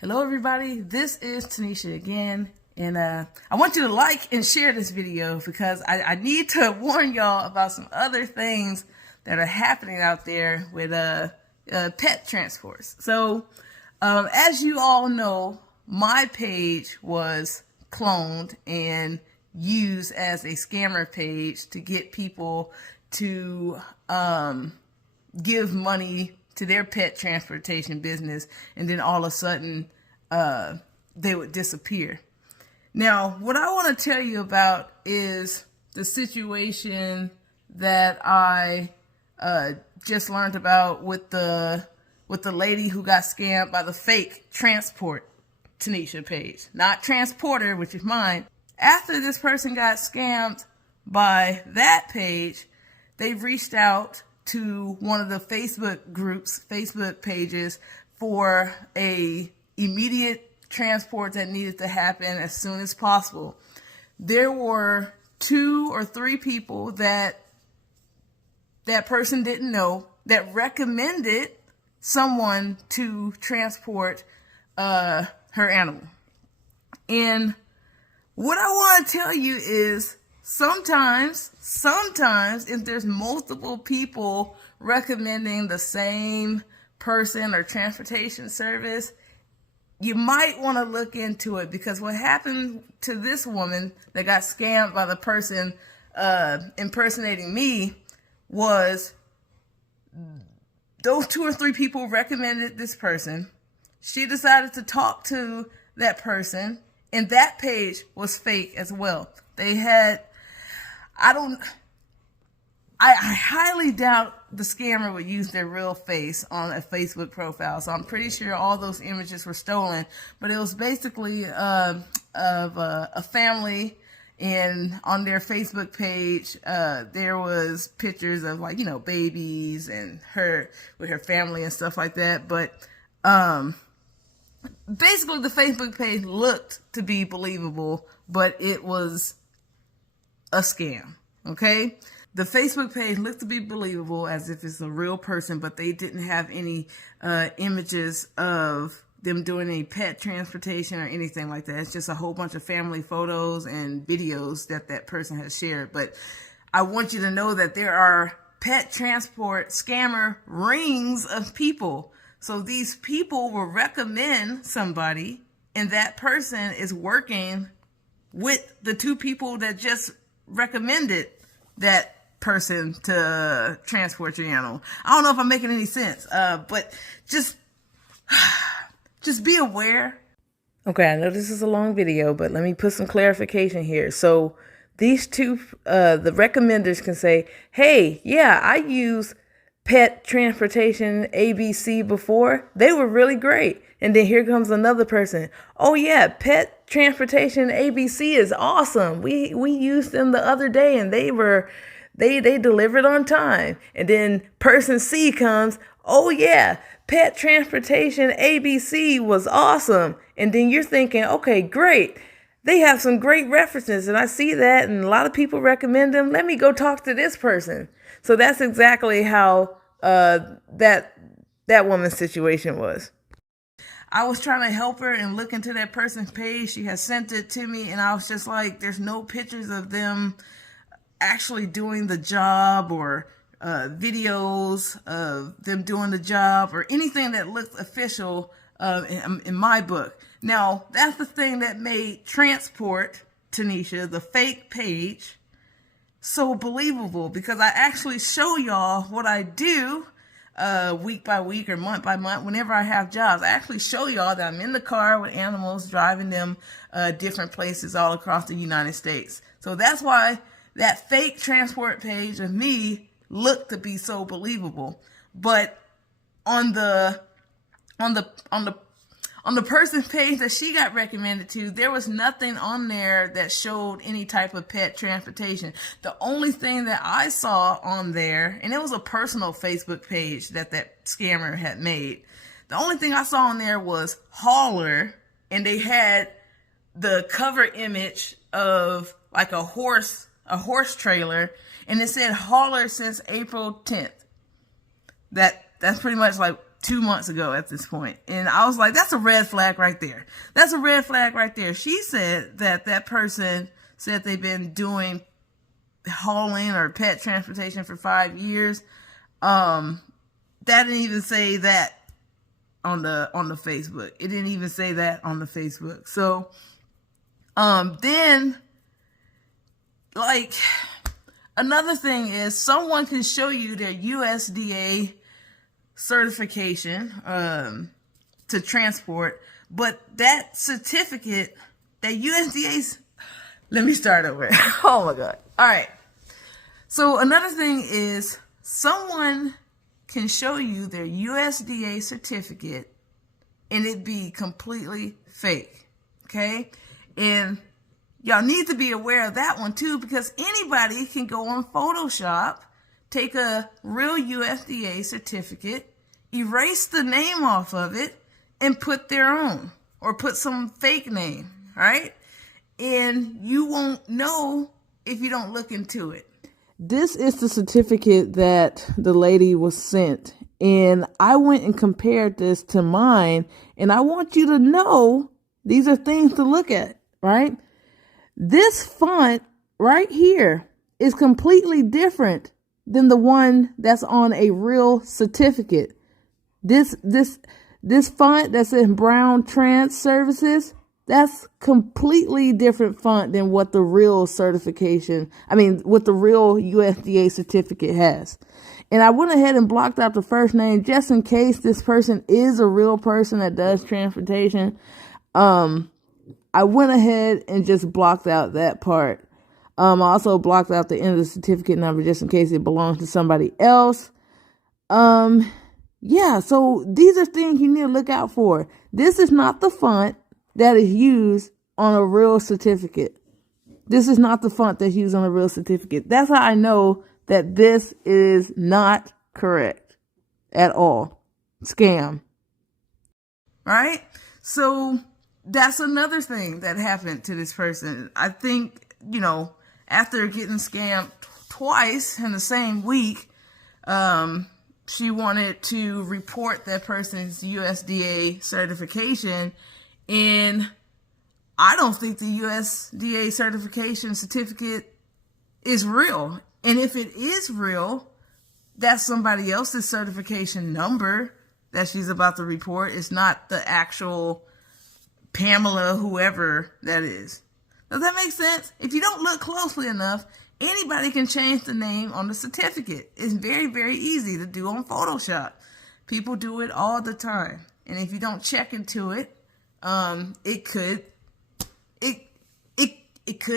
Hello everybody, this is Tinisha again, and I want you to like and share this video because I need to warn y'all about some other things that are happening out there with pet transports. So as you all know, my page was cloned and used as a scammer page to get people to give money to their pet transportation business, and then all of a sudden they would disappear. Now, what I want to tell you about is the situation that I just learned about with the lady who got scammed by the fake transport Tinisha page, not transporter, which is mine. After this person got scammed by that page, they've reached out to one of the Facebook pages for a immediate transport that needed to happen as soon as possible. There were 2 or 3 people that person didn't know that recommended someone to transport her animal. And what I want to tell you is sometimes if there's multiple people recommending the same person or transportation service, you might want to look into it, because what happened to this woman that got scammed by the person impersonating me was those 2 or 3 people recommended this person. She decided to talk to that person, and that page was fake as well. They had I highly doubt the scammer would use their real face on a Facebook profile. So I'm pretty sure all those images were stolen. But it was basically of a family, and on their Facebook page, there was pictures of, like, babies and her with her family and stuff like that. But basically the Facebook page looked to be believable, but it was a scam. Okay, the Facebook page looked to be believable as if it's a real person, but they didn't have any images of them doing any pet transportation or anything like that. It's just a whole bunch of family photos and videos that person has shared. But I want you to know that there are pet transport scammer rings of people. So these people will recommend somebody, and that person is working with the 2 people that just recommended that person to transport your animal. I don't know if I'm making any sense, but just be aware. Okay, I know this is a long video, but let me put some clarification here. So these 2, the recommenders can say, hey, yeah, I use pet transportation ABC before. They were really great. And then here comes another person. Oh yeah, pet transportation ABC is awesome. We used them the other day, and they delivered on time. And then person C comes. Oh yeah, pet transportation ABC was awesome. And then you're thinking, okay, great. They have some great references, and I see that, and a lot of people recommend them. Let me go talk to this person. So that's exactly how that woman's situation was. I was trying to help her and look into that person's page. She had sent it to me, and I was just like, there's no pictures of them actually doing the job, or videos of them doing the job, or anything that looked official in my book. Now, that's the thing that made Transport Tinisha, the fake page, so believable, because I actually show y'all what I do week by week or month by month whenever I have jobs. I actually show y'all that I'm in the car with animals, driving them different places all across the United States. So that's why that fake transport page of me looked to be so believable. But on the person's page that she got recommended to, there was nothing on there that showed any type of pet transportation. The only thing that I saw on there, and it was a personal Facebook page that scammer had made, the only thing I saw on there was hauler, and they had the cover image of like a horse trailer, and it said hauler since April 10th. That's pretty much like 2 months ago at this point. And I was like, that's a red flag right there. That's a red flag right there. She said that person said they've been doing hauling or pet transportation for 5 years. That didn't even say that on the Facebook. It didn't even say that on the Facebook. So, then, like, another thing is someone can show you their USDA certification, to transport, but that certificate, that USDA's, let me start over. Oh my God. All right. So another thing is someone can show you their USDA certificate and it be completely fake. Okay. And y'all need to be aware of that one too, because anybody can go on Photoshop, take a real USDA certificate, erase the name off of it, and put their own, or put some fake name, right? And you won't know if you don't look into it. This is the certificate that the lady was sent. And I went and compared this to mine. And I want you to know these are things to look at, right? This font right here is completely different than the one that's on a real certificate. This font that's in Brown Trans Services, that's completely different font than what the real what the real USDA certificate has. And I went ahead and blocked out the first name just in case this person is a real person that does transportation. I went ahead and just blocked out that part. I also blocked out the end of the certificate number just in case it belongs to somebody else. Yeah, so these are things you need to look out for. This is not the font that is used on a real certificate. This is not the font that's used on a real certificate. That's how I know that this is not correct at all. Scam. Right? So that's another thing that happened to this person. I think, after getting scammed twice in the same week, she wanted to report that person's USDA certification. And I don't think the USDA certification certificate is real. And if it is real, that's somebody else's certification number that she's about to report. It's not the actual Pamela, whoever that is. Does that make sense? If you don't look closely enough, anybody can change the name on the certificate. It's very, very easy to do on Photoshop. People do it all the time. And if you don't check into it, it could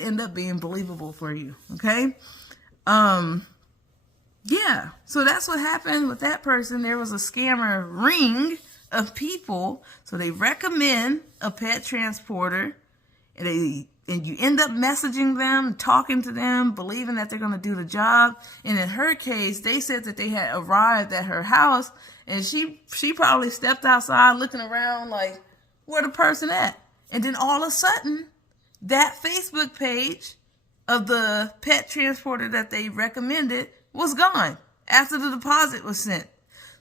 end up being believable for you. Okay. Yeah. So that's what happened with that person. There was a scammer ring of people. So they recommend a pet transporter, and you end up messaging them, talking to them, believing that they're going to do the job. And in her case, they said that they had arrived at her house, and she probably stepped outside looking around like, where the person at? And then all of a sudden, that Facebook page of the pet transporter that they recommended was gone after the deposit was sent.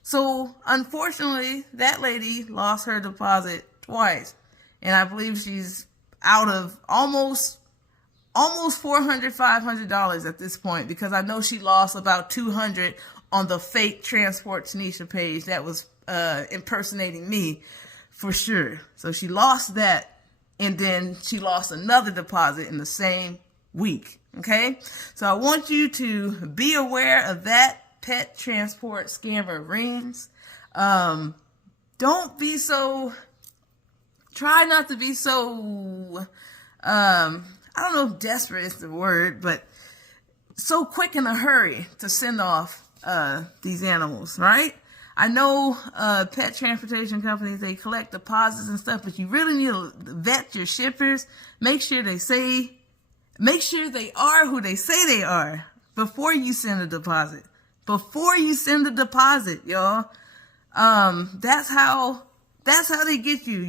So unfortunately, that lady lost her deposit twice. And I believe she's out of almost $400, $500 at this point, because I know she lost about $200 on the fake Transport Tinisha page that was impersonating me for sure. So she lost that, and then she lost another deposit in the same week. Okay, so I want you to be aware of that pet transport scammer rings. Try not to be so, I don't know if desperate is the word, but so quick in a hurry to send off these animals, right? I know pet transportation companies, they collect deposits and stuff, but you really need to vet your shippers. Make sure they are who they say they are before you send a deposit. Before you send a deposit, y'all. That's how they get you.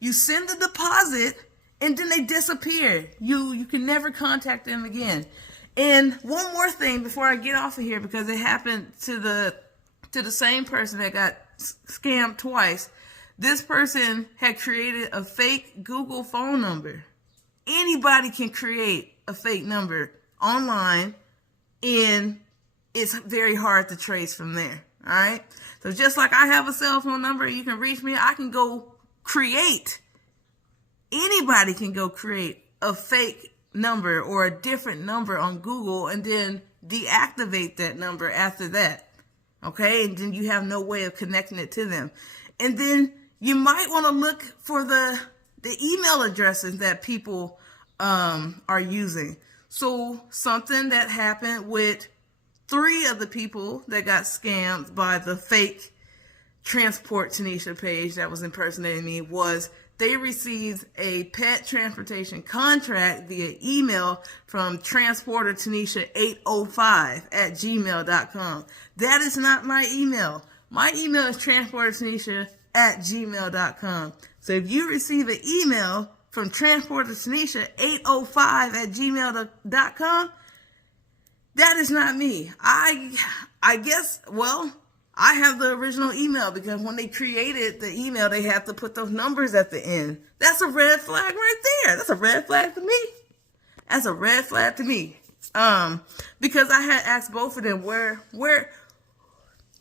You send the deposit and then they disappear. You can never contact them again. And one more thing before I get off of here, because it happened to the same person that got scammed twice. This person had created a fake Google phone number. Anybody can create a fake number online, and it's very hard to trace from there. All right. So just like I have a cell phone number, you can reach me. I can go create. Anybody can go create a fake number or a different number on Google and then deactivate that number after that. Okay. And then you have no way of connecting it to them. And then you might want to look for the email addresses that people are using. So something that happened with 3 of the people that got scammed by the fake Transport Tinisha page that was impersonating me was they received a pet transportation contract via email from transporter Tinisha805@gmail.com. That is not my email. My email is transportertinisha@gmail.com. So if you receive an email from transporter Tinisha805@gmail.com, that is not me. I guess, well, I have the original email because when they created the email, they have to put those numbers at the end. That's a red flag right there. That's a red flag to me. That's a red flag to me. Because I had asked both of them where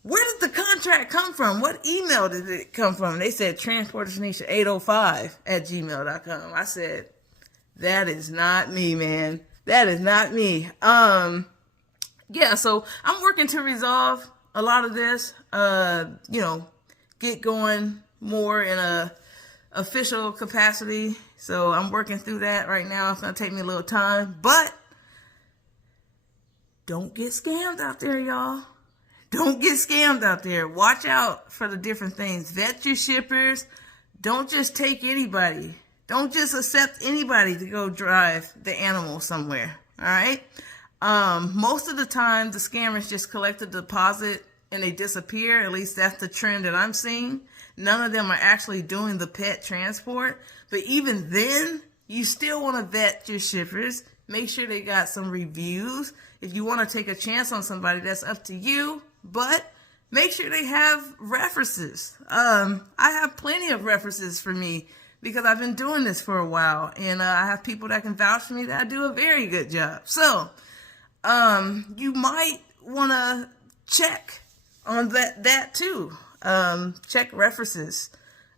did the contract come from? What email did it come from? They said transporter Tinisha805@gmail.com. I said, that is not me, man. That is not me. Yeah, so I'm working to resolve a lot of this, get going more in a official capacity. So I'm working through that right now. It's going to take me a little time, but don't get scammed out there, y'all. Don't get scammed out there. Watch out for the different things. Vet your shippers. Don't just take anybody. Don't just accept anybody to go drive the animal somewhere. All right. Most of the time, the scammers just collect a deposit and they disappear. At least that's the trend that I'm seeing. None of them are actually doing the pet transport. But even then, you still want to vet your shippers. Make sure they got some reviews. If you want to take a chance on somebody, that's up to you. But make sure they have references. I have plenty of references for me because I've been doing this for a while. And I have people that can vouch for me that I do a very good job. So you might want to check on that too. Check references.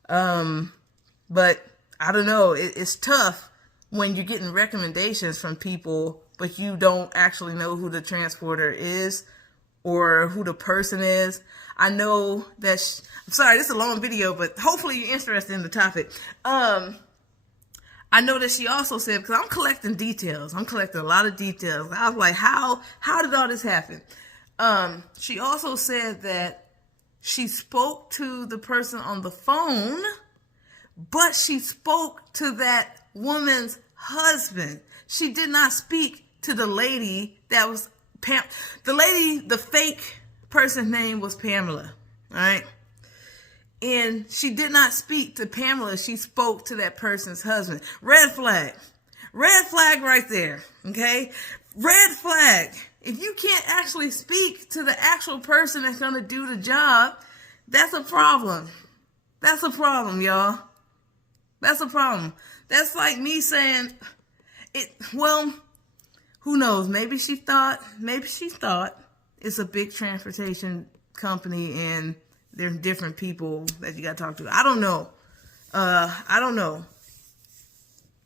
But I don't know. It's tough when you're getting recommendations from people, but you don't actually know who the transporter is or who the person is. I know that, I'm sorry, this is a long video, but hopefully you're interested in the topic. I know that she also said, because I'm collecting details. I'm collecting a lot of details. I was like, how did all this happen? She also said that she spoke to the person on the phone, but she spoke to that woman's husband. She did not speak to the lady that was the fake person's name was Pamela, all right? And she did not speak to Pamela. She spoke to that person's husband. Red flag. Red flag right there, okay? Red flag. If you can't actually speak to the actual person that's going to do the job, that's a problem. That's a problem, y'all. That's a problem. That's like me saying, well, who knows? Maybe she thought it's a big transportation company and there's different people that you got to talk to. I don't know. I don't know.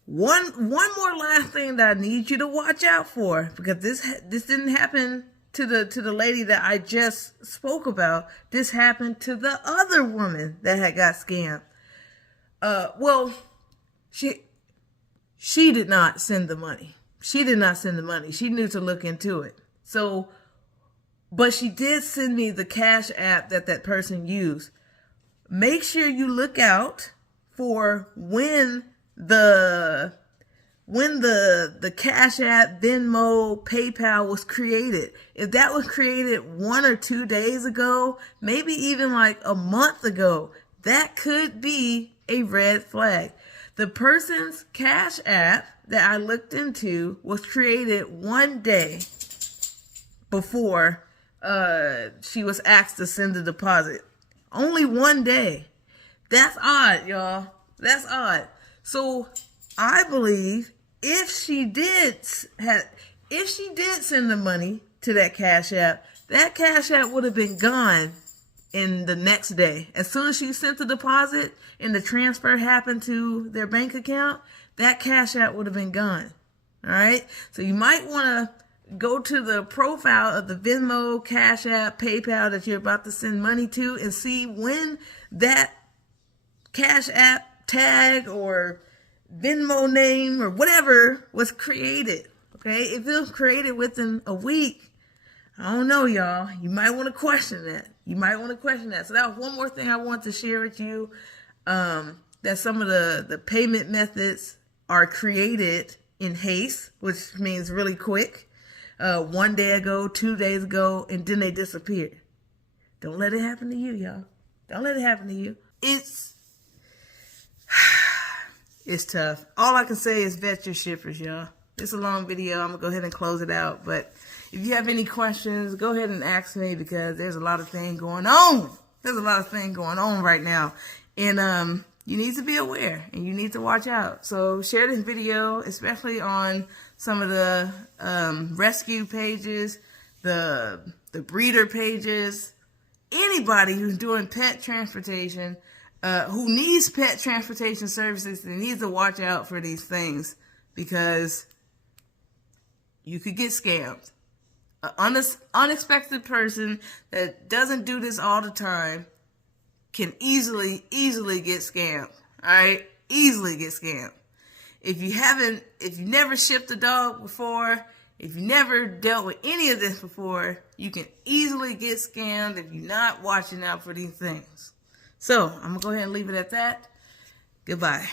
One more last thing that I need you to watch out for, because this didn't happen to the lady that I just spoke about. This happened to the other woman that had got scammed. Well, she did not send the money. She did not send the money. She knew to look into it. So, but she did send me the cash app that person used. Make sure you look out for when the Cash App, Venmo, PayPal was created. If that was created 1 or 2 days ago, maybe even like a month ago, that could be a red flag. The person's Cash App that I looked into was created 1 day before she was asked to send a deposit Only one day. That's odd, y'all. That's odd. So I believe if she did send the money to that Cash App would have been gone in the next day. As soon as she sent the deposit and the transfer happened to their bank account, that Cash App would have been gone. All right. So you might want to go to the profile of the Venmo, Cash App, PayPal that you're about to send money to and see when that Cash App tag or Venmo name or whatever was created. Okay. If it was created within a week, I don't know, y'all. You might want to question that. So that was one more thing I want to share with you. That some of the payment methods are created in haste, which means really quick. 1 day ago, 2 days ago, and then they disappear. Don't let it happen to you, y'all. Don't let it happen to you. It's tough. All I can say is vet your shippers, y'all. It's a long video. I'm going to go ahead and close it out. But if you have any questions, go ahead and ask me because there's a lot of things going on. There's a lot of things going on right now. And you need to be aware and you need to watch out. So share this video, especially on some of the rescue pages, the breeder pages, anybody who's doing pet transportation, who needs pet transportation services, they need to watch out for these things because you could get scammed. An unexpected person that doesn't do this all the time can easily get scammed. All right? Easily get scammed. If you never shipped a dog before, if you never dealt with any of this before, you can easily get scammed if you're not watching out for these things. So, I'm going to go ahead and leave it at that. Goodbye.